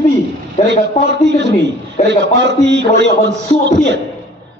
UEP kerana parti ke sini kerana parti kebaya ban suatiat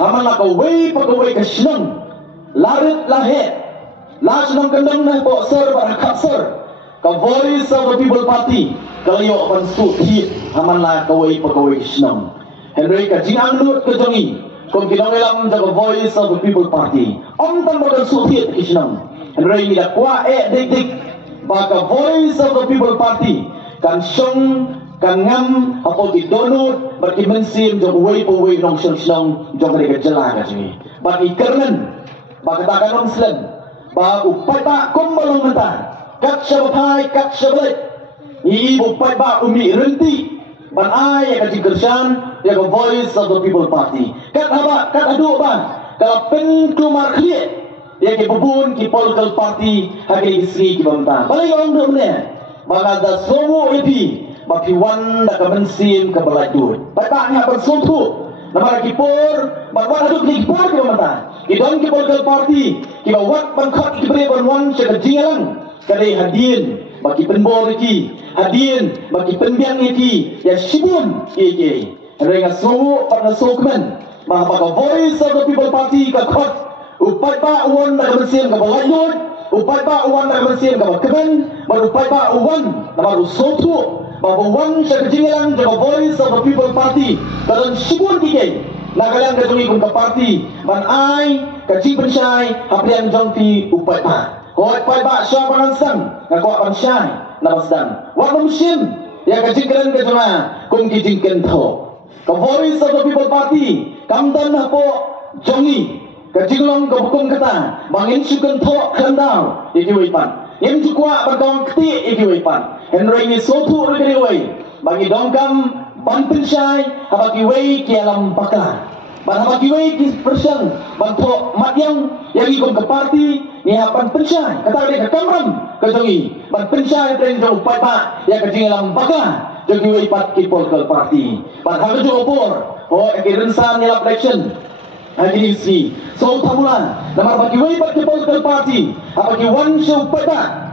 hamana ka wei pagawai ka senang larit lahet la senang kendang na po sir barakat sir ka voice of the people party kalayo ban suatiat hamana ka wei pagawai ka senang Henry ka jinang lut ke jongi kung kinongelam jaga voice of the people party tan bagan suatiat ka senang Henry ni da kwa dik baka voice of the people party kan song kan ngam apa di donut bagi mensim jong wei po wei nong song jong mereka jalan kat sini bagi kernen baka takkan muslim ba upai ba kum balong mentah kat syabai kat syabai i upai ba umi renti ban ai ya kat kersan ya ka voice of the people party kat apa kat adu ba kalau pen keluar clear ya ke bubun ki political party hagi isri ki bamta balik orang dulu ni baka da somo epi baki wan da ka mensim ka balajut bata nya ban sontu namara ki por bakwan adu ki por ki bamta ki don ki political party ki ba wat ban khat ki bre ban wan se ka jingalang kadai hadin baki penbor ki hadin baki penbiang ki ya sibun ki renga somo pada sokmen baka voice of the people party ka khat upai ba uwan na kabensin ka balajut upai ba uwan na kabensin ka keben baru upai ba uwan na baru sotu baru uwan sa kajingilang sa voice of the people party dalam sibun kikay nagalang kajungi kung ka party man ay kajing pensyay hapriang jongpi upai ba upai ba siya panansang ngakuha pensyay na masdan wak musim ya kajingkilan kajunga kung kijingkin to ka voice of the people party kamdan na po jongi kajinglong kabukum kata bangin sukan thok khandau ikiwipan yem jukwa bagong kti ikiwipan henry ni sotu regriwai bagi dongkam ban pensyai habaki wei ki alam pakla ban habaki wei ki persang ban thok matyang yagi kom ke parti ni hapan pensyai kata dia ke kamram kajongi ban pensyai tren jong pai ba ya kajing alam pakla jogi wei pat ki political party ban ha jo opor akirensan ni election Hari ini, so tamulan, nama bagi wei bagi political party, bagi one show pada,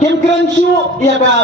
kem keren show, ya ka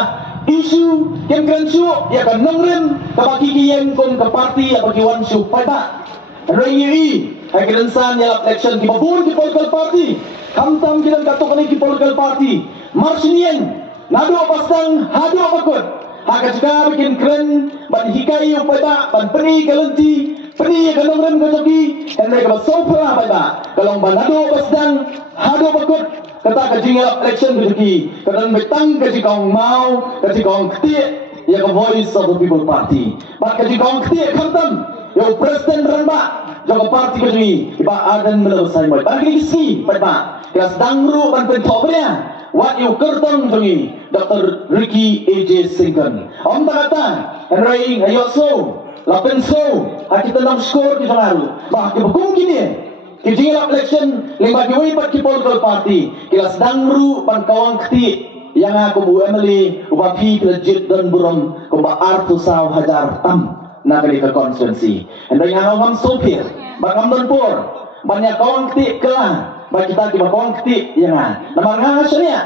isu, kem keren show, ya ka nongren, bagi kian kon ke party, bagi one show pada. Hari ini, hari insan ya election di babur di political party, kamtam kita katok ni di political party, marsinian, nado pasang, hado bakut, haga juga bikin keren, ban hikai pada, ban peri kalenti. Peni kalau rem kajoki, hendak kalau sopra pada, kalau banado pasang, hado bakut, kata kajingal election kajoki, kata betang kajikong mau, kajikong keti, ya ke voice of the people party, bak kajikong keti kamtam, ya presiden ramba, jaga parti kajoki, iba adan melesai mai, bagi isi pada, kelas dangru ban pentopnya, what you kertong jongi, Dr. Ricky AJ Singkan, om tak kata, henry ayo so. Lapen so, kita nam skor di sangaru. Bah, kita bukum kini. Kita jingap election, lima kiwai pat ki political party. Kita sedang ru pan kawang keti yang aku bu Emily upapi kerjit dan burung kumba artu saw hajar tam nakali ke konstituensi. Anda yang ngam sopir, bakam dan por banyak kawang keti kelang. Bah kita ki kawang keti yang nama ngasanya,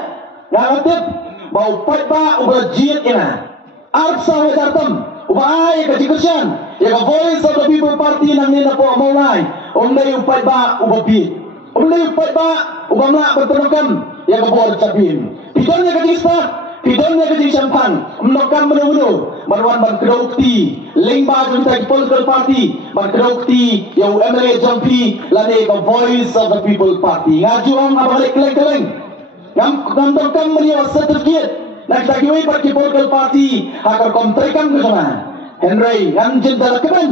ngagatip bau pat ba ubrajit yang artu saw hajar tam. Ubai kajikusan, ya ka voice of the people party nang nina po maulay. Umday upay ba ubabi, umday upay ba ubamla bertenokam, ya ka board sabin. Pidon niya kajista, pidon niya kajisampan, umnokam menumu, marwan ban kedokti, lingba junta political party, ban kedokti, ya UMLA jampi, lade ka voice of the people party. Ngajuang abalik keleng-keleng, ngamtokam meniwa certificate. Nak tak kiwai parti political party agar kontrekan ke sana. Henry nganjin dalam keban,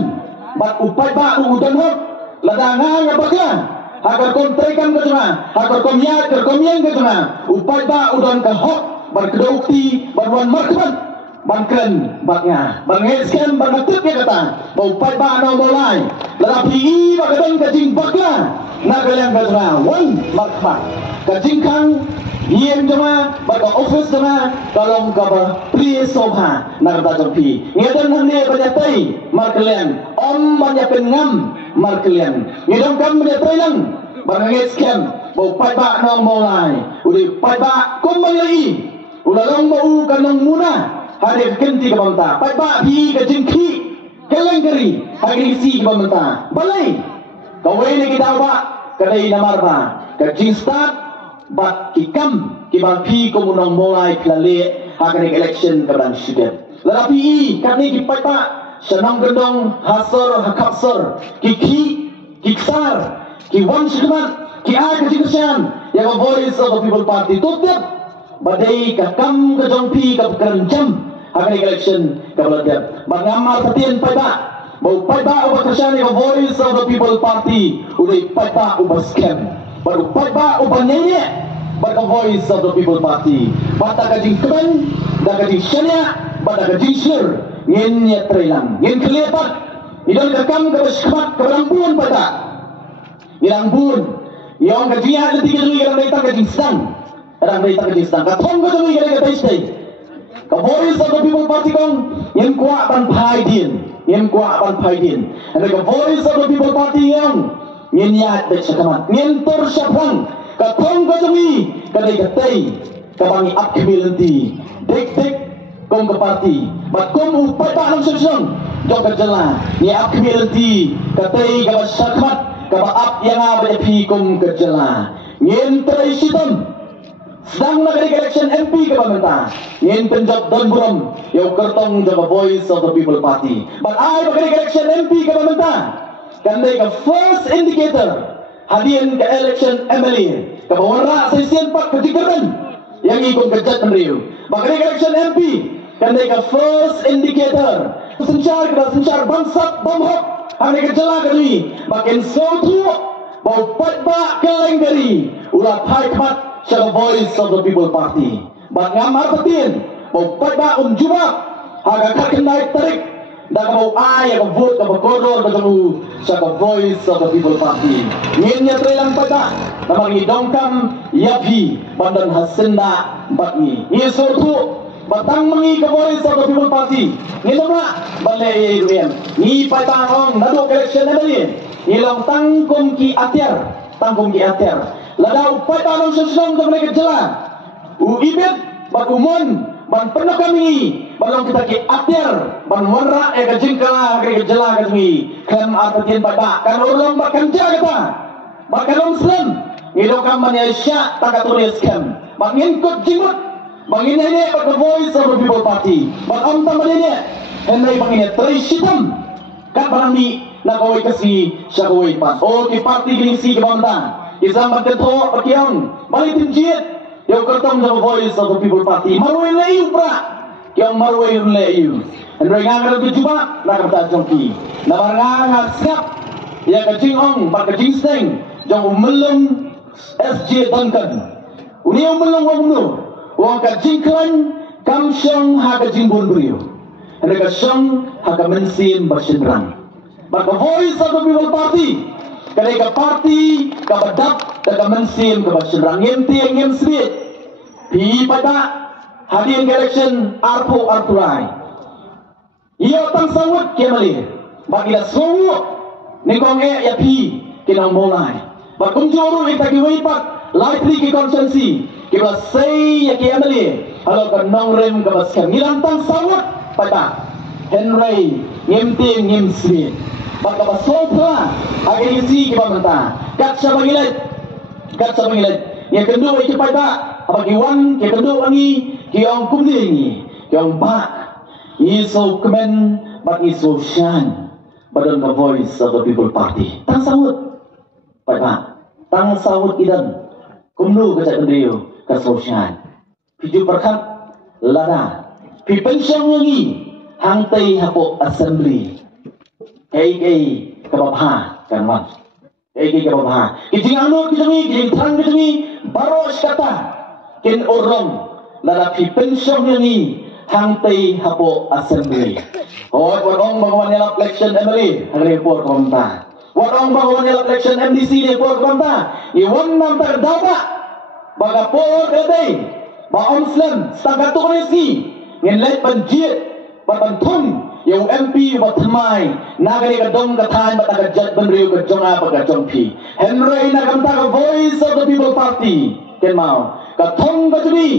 bat upai ba udan hok, ladangan ngapaklah agar kontrekan ke sana, agar komiat ke sana. Upai ba udan ke hok, berkedokti, berwan markaban, bangkren batnya, bangeskan bangatut ya kata. Upai ba no mulai, ladapi bagadan kajing baklah, nagalang ke sana, wan markaban, kajing kang. Iem jema, baga office jema, kalong kaba pri sobha narda jampi. Ngedan hande banyatai markelian, om banyak pengam markelian. Ngedam kam banyatai lang, banganges kem, bau pai ba nong mulai, uli pai ba kembali, ulalong bau kanong muna, hari kenti ke bamta pai ba hi ke jingki kelengkeri hari si ke bamta balai kawai ni kita ba kadai namar ba ke jingstat bat kikam kiban pi komunong mulai klale hari election kadang sudah larapi i kami ki pai ba senang gendong hasor hakapsor kiki kiksar ki wan shikman ki a ke jingsian yang voice of the people party tutep badai ka kam ka jongpi ka kerencam hari election ka belajar bangamar patin pai ba bau pai ba uba kasyani ka voice of the people party udai pai ba uba scam baru pai ba uba nyenye baka voice of the people party bata ka jing kemen da ka jing syania bata ka jing syur ngin nya trelang ngin kelepat idon ka kam ka baskmat ka rambun pai ba ilang bun yang ka jia leti ka jing ka dai ka jing sang orang dari tak kejistan, katong kau jemui kali kata istai, kau voice of the people party kong, yang kuat ban paidin, yang kuat ban paidin, and the voice of the people party yang nyat dek sekamat, nyentor syapang, katong kau jemui kali katai, kabangi up community, dek kong ke party, bat kong upai tak nam sesong, jom kerjala, ni up community, katai kabat sekamat, kabat up yang apa pi kong kerjala, nyentor isitam. Sedang nak election MP ke pemerintah yang penjab dan buram yang kertong jaga voice of the people party but I bagi election MP ke pemerintah kan they ke first indicator hadian ke election MLA ke bawara sesian pak kejikaran yang ikut kejat meriu bagi election MP kan they ke first indicator sencar bangsat bomhok hari kejala kali bagian sotu bau patba kelengkeri ulah paikmat sebagai voice of the people party. Bang ngamar petin, bau pada jubah, harga kakin naik tarik, dah bau ayah vote ke berkodor bertemu sebagai voice of the people party. Nginnya terhilang pada, nama ini dongkam yapi, bandan hasinda batni. Ini suatu batang mengi ke voice of the people party. Ini nama balai rupiah. Ini pada orang nado election ini. Ini long tangkum ki atir. Ladau pai tanong sesong ke mereka jalan. Ibet ban umon ban penuh kami balong kita ki atir ban warra ke jingkala ke jala kami kan artian pada kan urang bakan jaga bakan muslim ngidong kam Malaysia tak tulis kam bangin kut jimut bangin ini the voice of the people party ban am tam ini henai bangin terisitam kan barang ni nak kawai kasi syakawai pan oh di parti gini si ke bantang Isam berketua berkiang balikin jit yang kertong the voice of the people party marwai leyu pra yang marwai leyu andai ngangar tu cuba nak kata jongki nabar ngangar siap ya kecing ong bar kecing steng jong melum SJ Duncan uni melum wong nu wong kecing klan kam syong ha kecing bun beriu andai kasyong ha kamensin bersendrang bar voice of the people party kadai ka parti ka badap ka mensim ka basyang ngem ngem smith pi pada hadian election arpo arturai iyo tang sawut kemali bagi da sungu ni kong ya pi kinang mulai bakum joro ita ki wipat likely ki konsensi ki ba sei ya ki amali halo ka nong rem ka basyang ngilang tang sawut pada Henry ngem smith baka basopla agay isi ki pamanta kat sa bangilat yang kedua itu pada bagi wan ke kedua wangi ki ang kumni ki ang ba iso kemen bagi sosyan badan the voice of the people party tang sawut pada tang sawut idan kumnu ka sa kendio ka sosyan piju perkat lada pi pensyang wangi hangtay hapo assembly kay kababha kanwan kay kababha kijing ano kijing thang kijing baros kata ken orong lalapi pensyong ni hangtay hapo assembly warong bagawan nila election MLA ang report konta warong bagawan nila election MDC report konta iwan nam terdaba baga por gede ba omslam stagato konesi ngenlet panjit patantung yung MP batmay nagari ka dong katay matagajat banriyo ka jong apa ka jong pi Henry nagamta ka voice of the people party ken mau katong ka jumi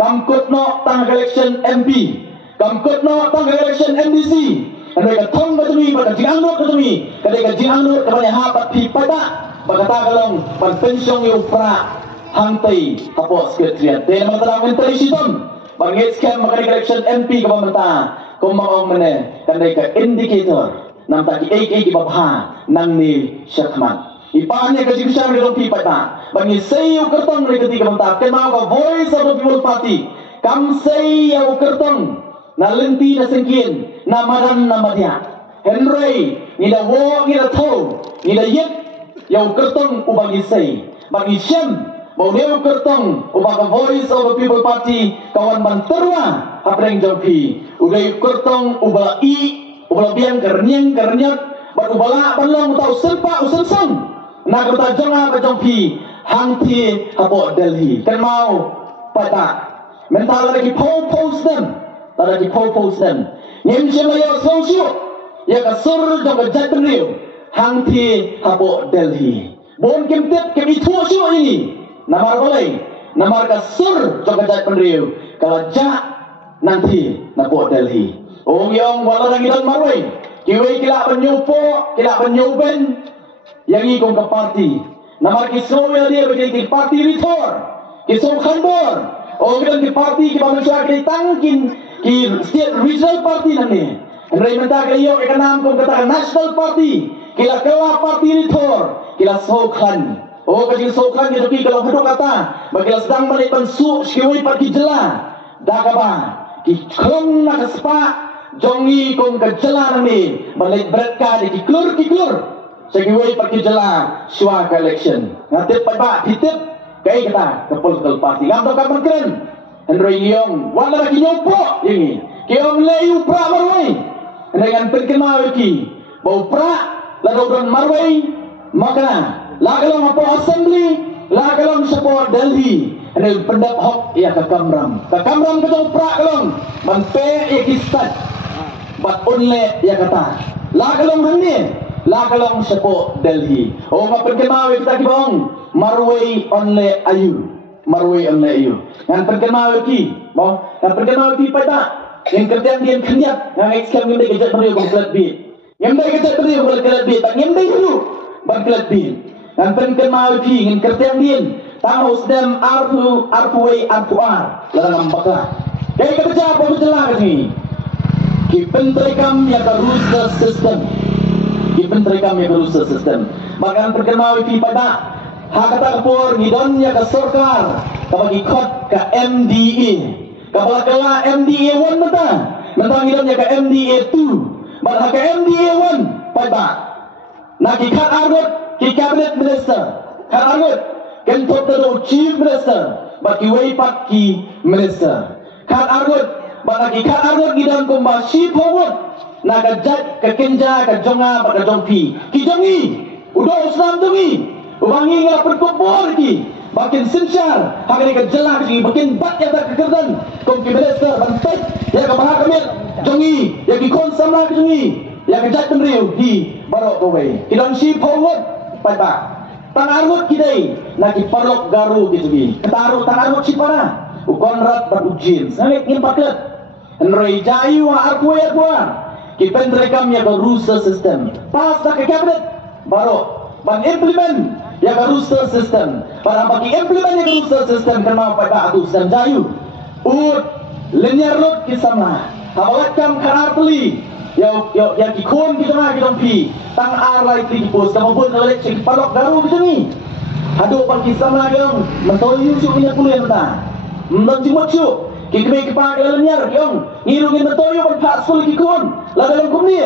kamkot no tang election MP Kam kut no tang election MDC. Mereka thong ka tumi ba jing anut ka tumi. Kadai ka jing anut ka banyak hapat pi pada. Bagata kalong pan pensiong yu pra hantai hapo sekretariat. Dai nama tara menteri sitom. Bangit scam makani election MP ka pamata. Kumawang mene kadai ka indicator. Nam ta ki ki babha nang ni syakman. Ipanya ka jing syam ni dong pi pada. Bangit sayu kertong ni ketika pamata. Kenau ka voice of the people party. Kam sayu kertong na lenti na sengkin na maran na madya Henry ni da wo ni da tho ni da yet yau kertong ubang isai bagi syam mau neu kertong ubang voice of the people party kawan banterwa apreng jopi ugai kertong ubala ubala biang kernyang baru ubala balong tau serpa usensong na kerta jonga ba jopi hangti hapo Delhi kan mau pada mental lagi post them tada di post them nyem chemayo sosio ya ka sur jong ka jatan riu hang thi hapo Delhi bon kem tep kem itu sio ini namar balai namar ka sur jong ka jatan riu kala ja nanti napo Delhi ong yong wala nang idan marwai kiwei kila penyupo kila penyuben yang ikong ka party namar kisro ya dia bagi party ritor kisong khandor ong idan ki party ki manusia ki tangkin ki state regional party nani Henry menta kayo ikanam kung kata national party kila kala party ritor kila sokhan kasi sokhan gitu ki kalau hadok kata bagila sedang balik bansu siwi party jela dakaba ki klong na kaspa jongi kung kajela nani balik berka di klur siwi party jela shwa election ngatip pa titip kay kata ke political party ngam to kapan keren Henry Yong, wala lagi nyopo ini. Kiong leyu pra marway. Dengan perkemawi ki, bau pra ladoran marway maka lagalong apo assembly, lagalong support Delhi. Henry pendap hok ya ke Kamram. Ke Kamram ke pra kalong manpe ikistat. Bat onle ya kata. Lagalong hanin, lagalong support Delhi. Oh ma perkemawi kita ki bong marway onle ayu. Marway onle ayu. Yang perkenal lagi, mau yang perkenal lagi pada yang kerjaan dia kenyat, yang ekskam yang dia kerja beri berkelat bid, yang dia kerja beri berkelat bid, yang dia dulu berkelat bid, yang perkenal lagi yang kerjaan dia tahu sedang arpuway arpuar, dalam bakal. Jadi kerja apa berjalan ni? Kipen terekam yang rusak sistem, kipen terekam yang rusak sistem. Bahkan perkenal lagi pada hakata kapur ngidon ya ke sorkar kabagi kot ke MDA kabala MDA 1 mentang ngidon ya ke MDA 2 bar ke MDA 1 pada naki kat argut ki cabinet minister kat argut ken top the chief minister baki way pat ki minister kat argut bar naki kat argut ngidon kumba chief forward naga jat ke kenja ke jonga baka jongpi ki jongi udah uslam jongi ubangi nga perkumpul lagi makin sincar hari ini kejelah lagi makin bat yang tak kekerdan kong ki minister bantai ya ke bahak kami jongi ya ki konsam lah jongi ya ke jat penriu di barok kowe kidang si forward pada tang arut kidai na ki parok garu gitu bi ketaru tang arut si para ukonrat berujin sangat impaklet Henry jayu arpu ya gua ki pendrekam ya ke rusa system pas nak ke cabinet barok ban implement ya rooster system para bagi implement ya rooster system kenapa pada atu sistem jayu linear road kisamlah habalat kam karatli ya kikon kita nak kita pi tang ar like di pos kamu pun kalau cek parok garu macam ni aduh pan kisamlah yang mentol yusuk ini puluh yang tak cuma cu kikme kipak linear yang ngirungin mentol yu pan pas puluh kikon lah dalam kumni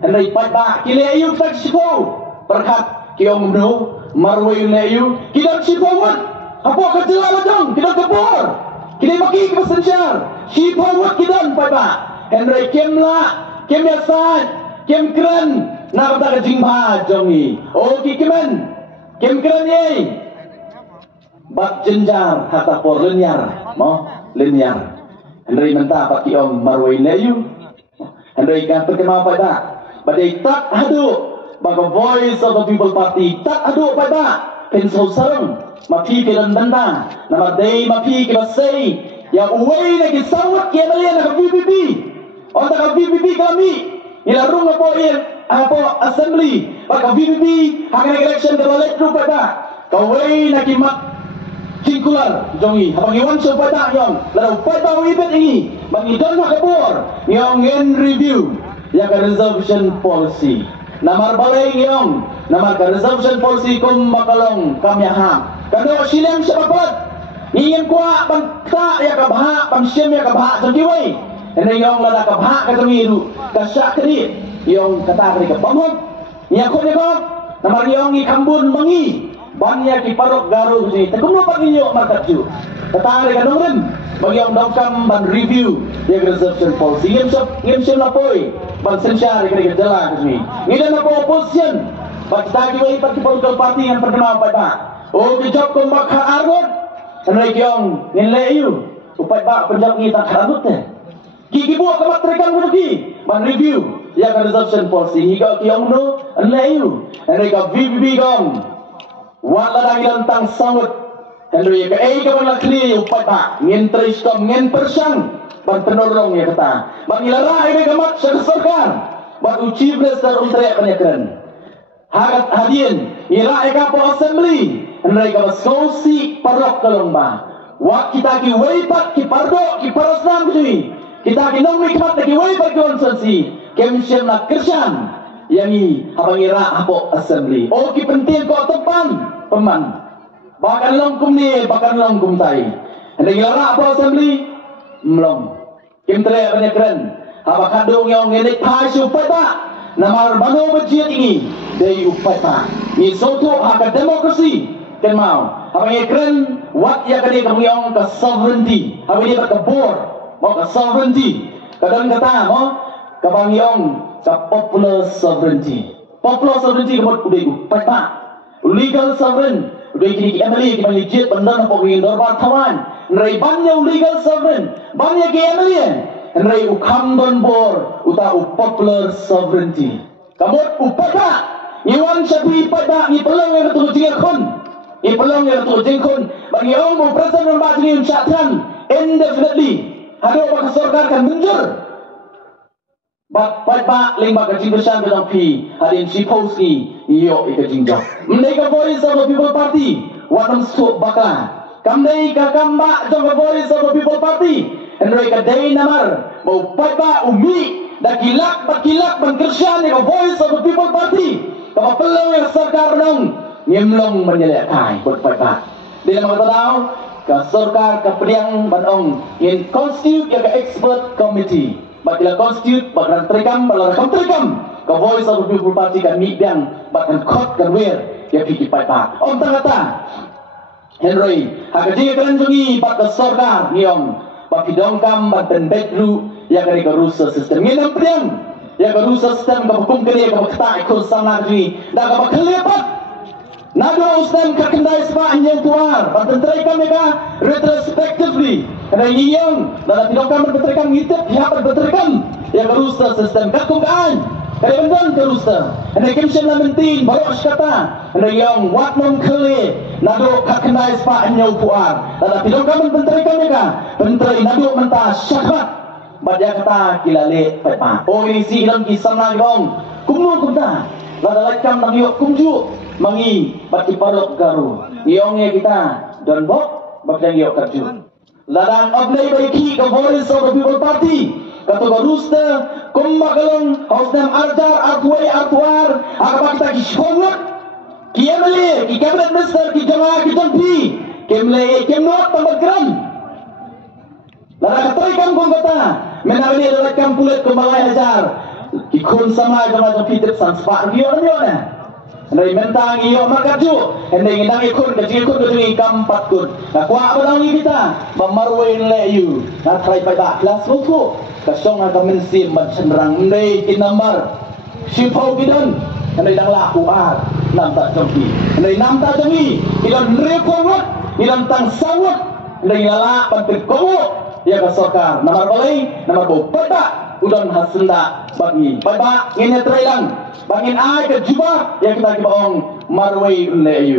andai pada kile ayu tak sipo berkat kiong menu marway leyu kita sipawat apa kecelah dong kita kebor kita bagi ke senjar sipawat kita pada Henry kem yasan kem keren nak kata jingba jongi oh kikimen kem keren ye bat jenjar kata por linear mau linear Henry mentah pak kiong marway leyu Henry kan perkenal pada badai tak hadu baka voice of the people party tak adu pada penso sarang mapi kedan banda nama day mapi ke basai yang uway na gisawat kaya mali na ka-VPP o na ka-VPP kami ilarong na po assembly pagka VPP hanggang election ka balik rupa ba kaway na kimak singkular jongi habang iwan siya pa ta yung laro pa ba wibet ini bangidon na kabor yung in review yang ka reservation policy namar balay yung namar ka reservation policy kung makalong kamyaham kano silang siya papat ingin kuha bangta ya kabaha pangsyem ya kabaha sa kiway and yung lala kabaha katamiru kasya kari yung katakri kapamog niya ko namar yung ikambun mangi banya kiparok garu ni takumo pag ninyo makatju katakri kanong rin bagyong dawkam ban review ya reservation policy ngimsem na po'y bansensya rin kadala kasi nila na po opposition pagtagi way political party yang pernah pada o job kung makaarot ano yung nilayo upay ba penjak kita karanut gigibuo ka matrikan mo lagi ban review ya ka reservation policy higaw kiyong no nilayo ano ka VPP kong wala na ilantang sangot ano yung ka ka malakli upay ba ngin trace kom ngin persyang ban penolong ya kata ban ilara ay gamat sa sarkar ban achievements na umtraya kanyakan hagat hadien ira ka po assembly mereka berskosi parok kelomba. Wak kita ki weipat ki pardo ki parasnam kini. Kita ki nong mikmat ki weipat konsumsi. Kemsiem nak kerjaan. Yangi habang ira hapo assembly. Oh ki penting ko tepan peman. Bahkan longkum ni bahkan longkum tai. Hendak ira hapo assembly melong. Kemtre banyak keren. Habang kadung yang ngenik pai supaya namar mano berjiat ini dari upaya. Ni soto hak demokrasi. Kan mau apa yang keren wat ya kadi kamu ke sovereignty apa dia berkebor mau ke sovereignty kadang kata mau ke bangyong ke popular sovereignty kemot udah peta legal sovereign udah kini MLA kita legit benar apa yang dorbar tawan nrai banyak legal sovereign banyak MLA nrai ukam don bor uta popular sovereignty kamot upata iwan sapi pada ni pelang yang tu jingan ipelong yang tu jengkon bagi orang mau presiden membahas ini uncapkan indefinitely ada apa kesorkan kan mundur Pak lima kecil besar dalam pi hadin si posi iyo ikajingjak mereka voice of the people party wanam sok baka kamdai kakamba jong voice of the people party and mereka day namar mau Pak umi dah kilak bangkersian dengan voice of the people party kalau pelong yang sarkar dong nyemlong menyelekai berpada dalam kata tahu ke sarkar ke pediang banong in constitute ya ke expert committee bakal constitute bakal terekam ke voice of the people party kan midang bakal court kan wear ya fikir pada om kata Henry hak dia kan jungi bakal sarkar niong bagi dongkam banten bedru ya ke rusa sistem ngenam pediang ya ke rusa sistem ke hukum kerja ke ketak ikut sama lagi dah ke bakal lepat nado ustam kakendai spa anjing tuar bertenterekam mereka retrospectively kerana ini yang dalam tidakkan bertenterekam ngitip pihak bertenterekam yang berusaha sistem kakungkaan kerana bendang berusaha kerana kimsyen lamentin baru askata kerana yang wat nom kele nado kakendai spa anjing tuar dalam tidakkan bertenterekam mereka benterai nado mentah syakmat baca kata kilale pepa oh ini si dalam kisah nagong kumno kumta ladalakam nang yok kumju mangi bati parok garu iongnya kita dan bok bakjang yok kerju ladang oblay baiki ke voice of the people party kata garusta kummagalong hausnam arjar artuar apa kita kishongat kiemle ki cabinet minister ki jamaah ki jampi kemnot pembergeran ladang katrikan kong kata menawani ladang pulet kemalai hajar ki kun sama jamaah jampi tip sanspa dia na Dari mentang iyo makaju, hendak ngindang ikut kecil ikam 4 kun. Nak kuat apa lagi kita? Memarwain leyu. Nak try pada kelas buku. Kasong akan mensim bercenderang ndai kinambar. Sipau bidan. Hendak dang laku nam tak jompi. Hendak nam tak jompi. Ilan rekongot, ilan tang sawat. Hendak ilala pantik kowo. Ya kasokar. Namar balai, namar bau pada. Udan hasenda bagi baba ngene trailang bangin ay ke juba yang kita kibaong marway leyu